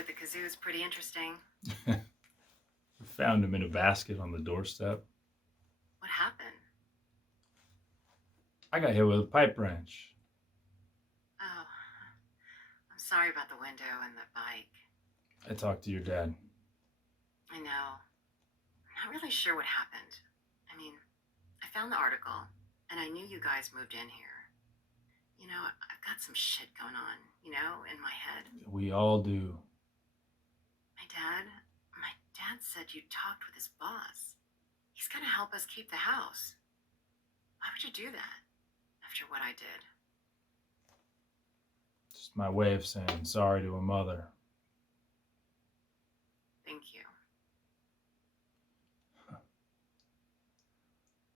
with the kazoo is pretty interesting. We found him in a basket on the doorstep. What happened? I got hit with a pipe wrench. Oh, I'm sorry about the window and the bike. I talked to your dad. I know. I'm not really sure what happened. I mean, I found the article, and I knew you guys moved in here. You know, I've got some shit going on, in my head. We all do. My dad said you talked with his boss. He's gonna help us keep the house. Why would you do that after what I did? Just my way of saying sorry to a mother. Thank you.